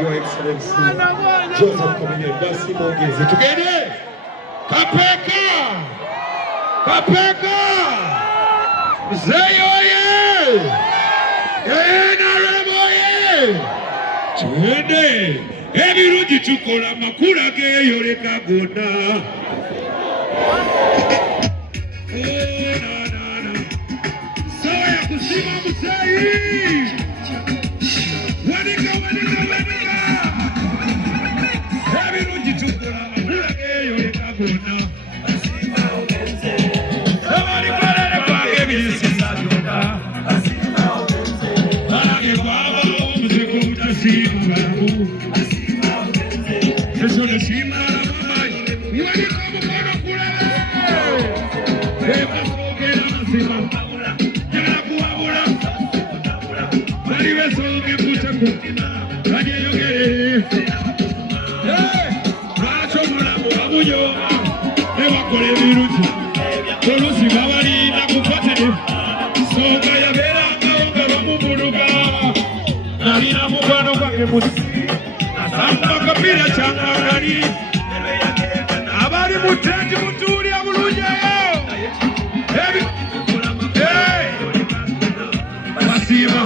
Your Excellency Joseph Komine basi muongeze tugende Kapeka mzee oye NRM oye tugende ebirungi tukola makula geyoleka gonna soya kusima mzee Kapira changari abari mutendi muturi abuluje basima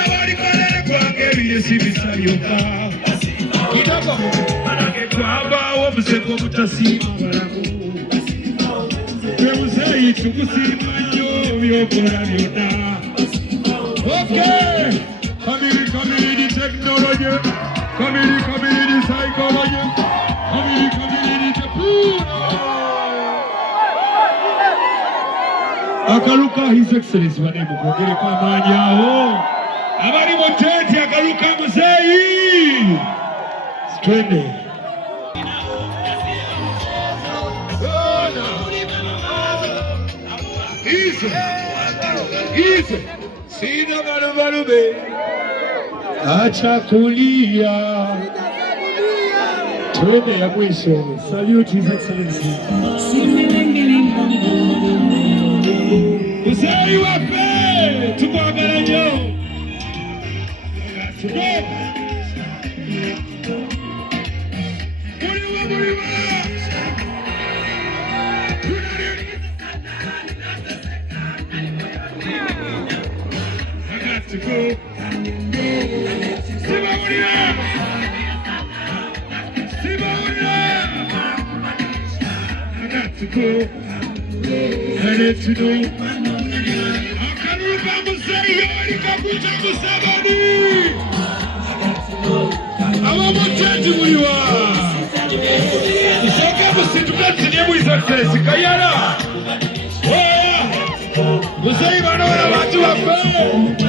abari kalele kwange biyesibisayoka kidogo kwaba obuseko butasima balamu bemuzeyi tukusima nyo byokola byonna. Okay, community technology, community psychology, community technology. Akaluka His Excellency wanemu kongere kwa manyao abari moteti akaluka muzeyi twende Easy. Sina barube acha kulia twende ya mwisho. Salute His Excellency Uzei wape tukwagala nyo to go. I got to go. I need to know. I can't remember saying I got to somebody. I want to tell you who you are. It's okay to sit together in your His Excellency. Kayana. Oh, say I know what you have.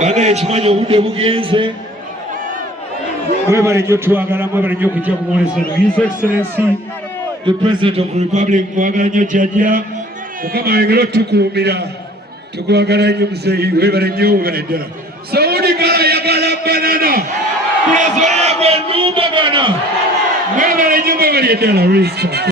Bana ekimanyi obudde bugenze mwebale nnyo twagala mwebale nnyo kujja kumwolesera His Excellency the President of the Republic twagala nnyo jjajja Mukama wengera otukuumira tukwagala nnyo muzeeyi webale nnyo webale ddala Saudi kala yagala banana kulazolera gwe nnumba bana mwebale nnyo mwebale ddala